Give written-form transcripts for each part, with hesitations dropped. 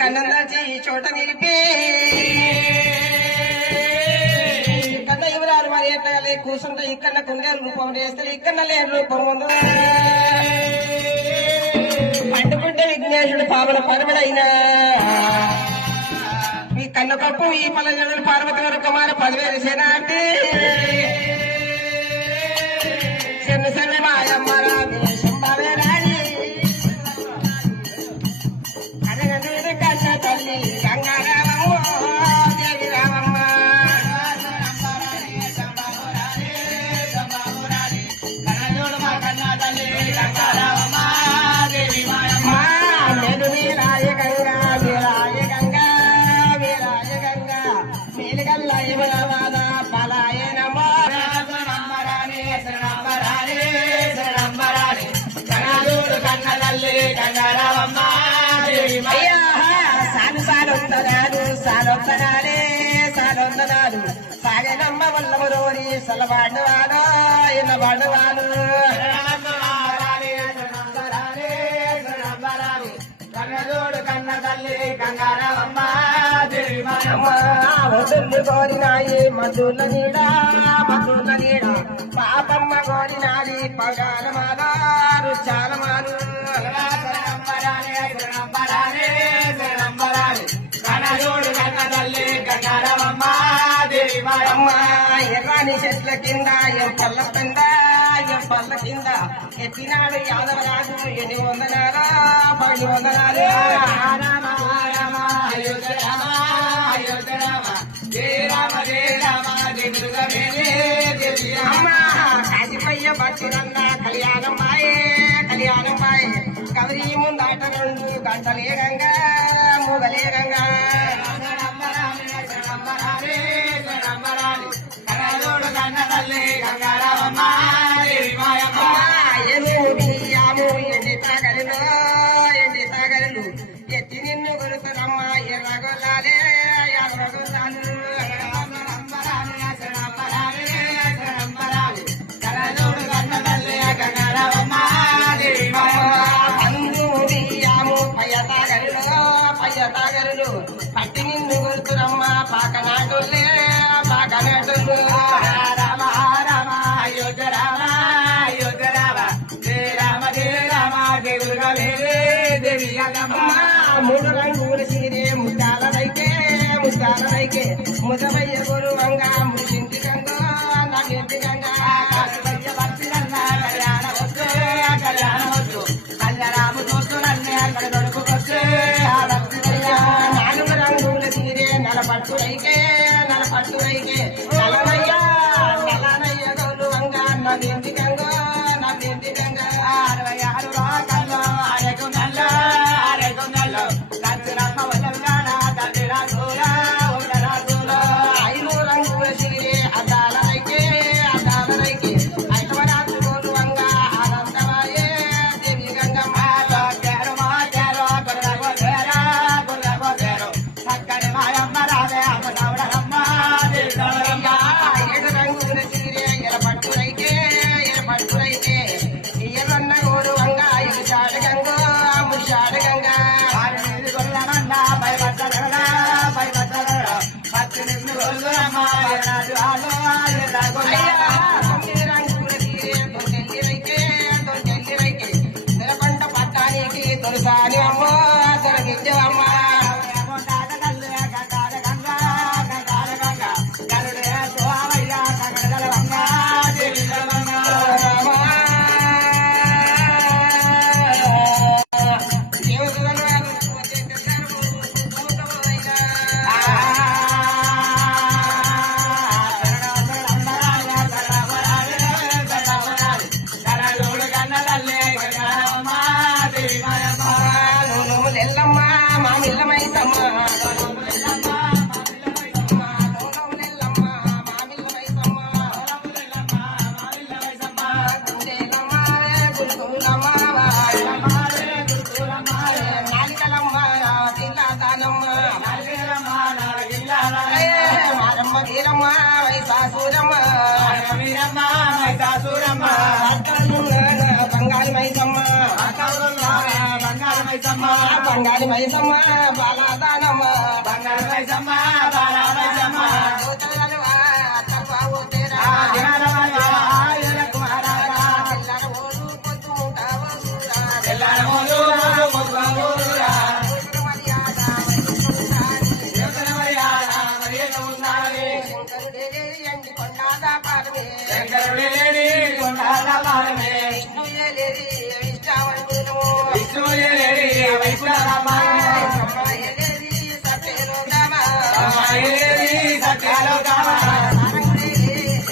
కన్నందాచి ఈ చోట నిలిపి కన్న యువరాలు మరి ఎట్లా కూర్చుంటే ఇక్కడ కుందేలు రూపం వేస్తే ఇక్కడ లేని రూపం ముందు పండుకుంటే విఘ్నేశుడు పాపల పరమడైనా ఈ కన్న కప్పు ఈ పల్లెలు పార్వతి గారు కుమార 10,000 సేనా అంటే చిన్న చిన్న మాయమ్మ సంభావే రాణి అనగనూరు కన్న తల్లి గంగారామమ్మ దేవి రామమ్మ నేను వీరాయ గంగా వీరాయ గంగా వీరాయ గంగా నీలగల్ల యమునవాద పలాయ నమో శరణంబరాణి శరణంబరాణి శరణంబరాణి కనదూరు కన్న తల్లి గంగారామమ్మ అయ్యా సాలొత్తనాడు సాలొత్తనాడే సాలొత్తనాడు సాగనమ్మ వల్లమురోని సలబాడువాడు ఎన్నబాడువాడు కన్నదోడు కన్న తల్లి గంగారామమ్మ వదులు కోరినాయి మధుల నీడా పాపమ్మ కోరినాది పగాలమాల రుచాలమాలు కన్నదోడు కన్న తల్లి గంగారామమ్మ దేవిమాయమ్మ ఎర్రాని చెట్ల కింద ఎం పల్ల కింద ఎత్తినాడు యాదవరాజు 8 వందనాలు 10 వందనాలు కాశీపయ్య భక్తులన్న కళ్యాణం మాయే కవరి ముందాట 2 గంటలే గంగా మొదలే గంగా కన్నదోడు కన్న తల్లి గంగారామమ్మ బియ్యాము ఎండి తాగలు ఎత్తి నిన్ను కొడుకునమ్మ ఎర్రగొల్లాలే కన్నదోడు కన్న తల్లి గంగారామమ్మ పందు బియ్యాము పయ్య తాగలు పట్టి నిన్ను కొడుకునమ్మ పాకనాటులే పాకనాటులు మూడు రంగుల సీరే ముద్దాలైకే ముదవయ్య గురువంగా ముసింటి గంగా నాగేంటి గంగా కళ్యాణము చూస్తూ నన్నే అక్కడ దొరుకుకొచ్చే 4 రంగుల సీరే నలపట్టురైకే నలనయ్య గురువంగా నాగేంటి గంగా 66 రాకల్లో అరెగు నల్లో కచ్చిరమ్మ వదలగాన తండ్రిరా దూరా ఉండరాజులో 5 రంగుల సీరే అద్దాలైకే 5వరాజు గోలువంగా ఆనందమాయే దేవి గంగమ్మ గుర్రగోదేరు చక్కని మాయమ్మ రాదే అమ్మ నవడమ్మ 7 రంగుల సీరే ఎలపట్టురైకే ఎర్రన్న గోరువంగా ఇరుచాడు గంగా ముషాడు గంగా పచ్చి నిన్ను గొల్లురమ్మ తెలపంట పట్టానికి తొలిసారి అమ్మ తొలగించవమ్మ వీరమ్మ వైసాసురమ్మ బంగారు మైసమ్మ బంగారి మైసమ్మ బాలాదానమ్మ బంగారు మైసమ్మ బాల మైసమ్మ జ్యోతులను తప్పవు తేరా కుమారాజా పిల్లల ఓడు పొద్దు ఉంటావు చూరా తెల్లారమోలు మొదలూరా మర్యాద వైకుంఠాని దేవతల మర్యాద మర్యాద ఉండాలి శంకరుడే ఎండి కొండాదా పారమే శంకరుడే లేడి కొండాల పారమే విష్ణుయే లేది విష్ణావంతులము విష్ణువే లేడి వైకుంఠరామాయణ బ్రహ్మయే లేది సత్యలోకమా రామాయణ లేడి సత్యలోకమ సారంగుడే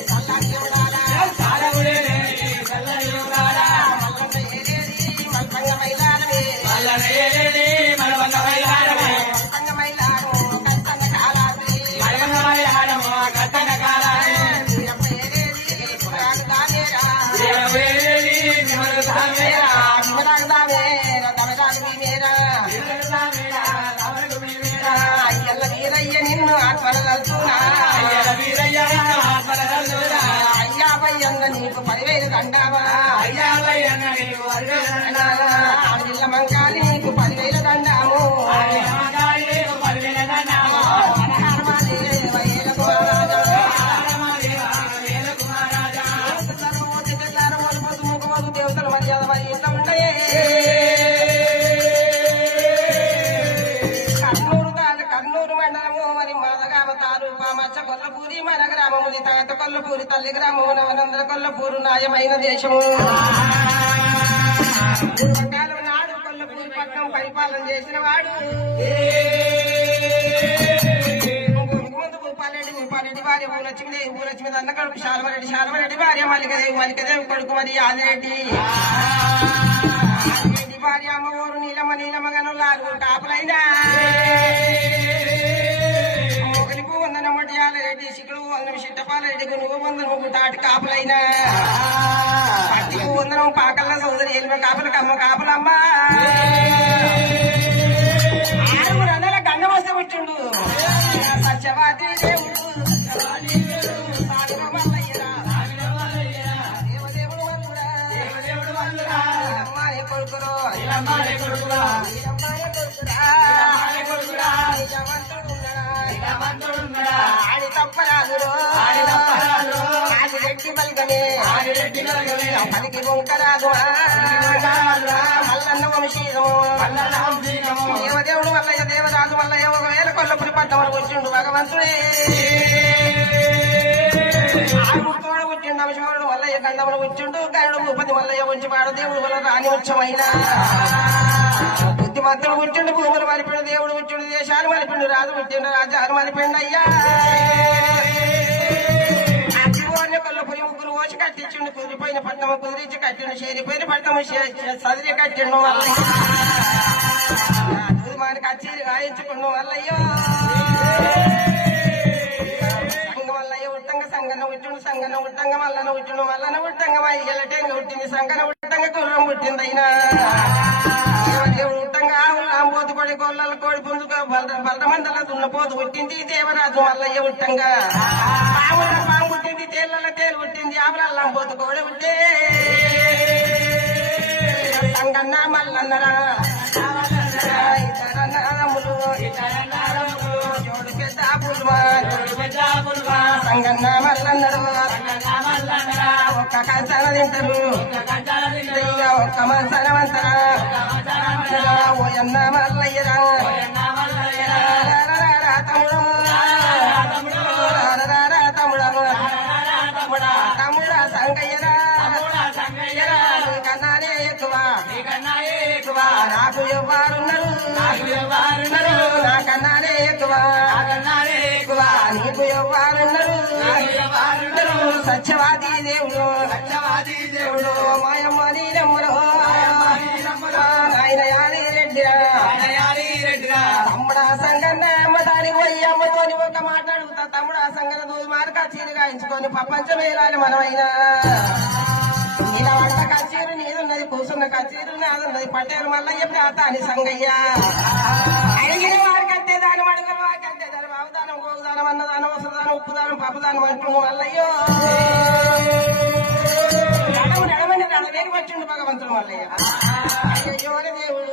సల్లాక్యముడాలా సారముడే లేడి సల్లయుగాల మల్లన్నయే లేది మల్పంగ మైలానమే మల్లనయే లేడి మలబంగ వైరాడమే మల్పంగ మైలాను కష్టంగ కాలాద్రి మలబంగ వైరాడము కట్టంగ కాలాలే వీరమ్మయే లేది పురాణ దానేరా దేవే లేడి నిమరు సామేరా విమరాగ దామేర దమరాగ మీరా సామేరా రావణకు మీరేరా అయ్యల్ల వీరయ్య నిన్ను ఆత్మరదల్చునా అయ్యల వీరయ్య ఆత్మరదల్లురా అయ్యా పయ్యన్న నీకు 10,000 దండావా అయ్యాలయ్య నీవు అర్జునన్నా ఆడిల్ల మంకాలి నీకు 10,000 దండాము అయ్యమగాలి నీవు పల్లినన్నాము హరహరమాలే వైల కుమారాజా వేల కుమారాజా సర్వోతి తెల్లార మొలుపొద్దు ముఖమొద్దు దేవతల మర్యాద మరి ఇంత ఉండయే కర్నూలు మండలము మరి మాదగామ తాలూకా మచ్చ కొల్లపూరి మన గ్రామముది తాత కొల్లపూరి తల్లి గ్రామము నవనందర కొల్లపూరు నాయమైన దేశము పూర్వకాలం నాడు కొల్లపూరి పట్నం పరిపాలన చేసిన వాడు ముందు భూపాలరెడ్డి భార్య భూలక్ష్మిదేవి అన్న కొడుకు శాలమరెడ్డి భార్య మల్లికదేవి కొడుకు మరి ఆదిరెడ్డి ఆదిరెడ్డి భార్య అమ్మ ఊరు నీలమ్మ గనులారు కాపులైనా మొగలి పువ్వు వందనం వడ్డియాలరెడ్డి సిక్కుడు వందనం చిట్టపాలరెడ్డి గునుగు వందనం తాటి కాపులైనా పట్టి పువ్వు వందనం పాకల్ల సోదరి ఎల్మ కాపులకమ్మ కాపులమ్మ ఆరుగురు అన్నల గంగ వస్తే వచ్చిండు సత్యవాది దేవుడు సాగిన మల్లయ్యరా దేవదేవుడు వల్లురా అమ్మాయి కొడుకురో అమ్మాయి కొడుకురా అమ్మాయి కొడుకురా జవంతుడున్నాడా ఆడి తప్పరాదురో ఆదిరెడ్డి బలిగమే పలికి బొంకరాదు మల్లన్న వంశీయము దేవదేవుడు మల్లయ్య దేవరాజు మల్లయ్య 1,000 కొల్లపురి పట్టమని వచ్చిండు భగవంతుడే ఆడుతోడ వచ్చిండు అంశోడు మల్లయ్య గండమును వచ్చిండు గరుడు భూపతి మల్లయ్య వంచివాడు దేవుడు వల్ల రాని వచ్చమైన బుద్ధిమంతుడు పుట్టిండు భూములు మలిపిండు దేవుడు పుట్టిండు దేశాలు మలిపిండు రాజు పుట్టిండు రాజ్యాలు మలిపిండు అయ్యా అగ్గిపోయిన కొల్లపురి ముగ్గురు ఓసి కట్టించిండు కుదిరిపోయిన పట్టణము కుదిరించి కట్టిండు చేరిపోయిన పట్టణము చదిరి కట్టిండు మల్లయ్య మన కచేరి గాయించుకున్న మల్లయ్యో మల్లయ్య ఉట్టంగ సంగన ఉట్టిండు సంగన ఉట్టంగ మల్లన ఉట్టిండు మల్లన ఉట్టంగ మయ్యలటంగ ఉట్టింది సంగన ఉట్టంగ గుర్రం పుట్టిందైనా దేవుడు ఉట్టంగా ఆంబోతు కొడి గొల్లల కోడి పుంజుగా బలమండల దున్నపోతు పుట్టింది దేవరాజు మల్లయ్య ఉట్టంగా పాముల పాము పుట్టింది తేళ్ల తేలు పుట్టింది ఆవులంబోతు కోడి పుట్టే సంగన్న మల్లన్నరా జోడు పెద్ద పుల్వా సంగన్న మల్లన్నడు ఒక్క కంచాల తింటారు ఒక్క మంచనమంతరా ఓయన్న మల్లయ్యరా తమ్ముడు తమ్ముడా సంగయ్యరా కన్నానే ఎక్కువ నాకు ఎవ్వారున్నారు నా కన్నానే ఎక్కువ నీకు ఎవ్వారున్నారు సత్యవాది దేవుడు మాయమ్మ నీరమ్మలో ఆయన యాని రెడ్డిరా తమ్ముడా సంగన్న అమ్మదాని పోయి అమ్మతోని ఒక మాట్లాడుతా తమ్ముడా సంగన దూది మార్కా చీరుగా ఎంచుకొని ప్రపంచం వేయాలి మనమైనా ఇలా వంట కచేరు నీదున్నది కూసున్న కచేరు నాదున్నది పట్టేరు మల్లయ్య ప్రాతాని సంగయ్య అడిగిన వారికి అంతేదానం అడిగిన వారికి అంతేదానం బావుదానం గోగుదానం అన్నదానం వసదానం ఉప్పుదానం పప్పుదానం అంటూ మల్లయ్యో నడమని నడవేకి వచ్చిండు భగవంతుడు మల్లయ్య అయ్యో దేవుడు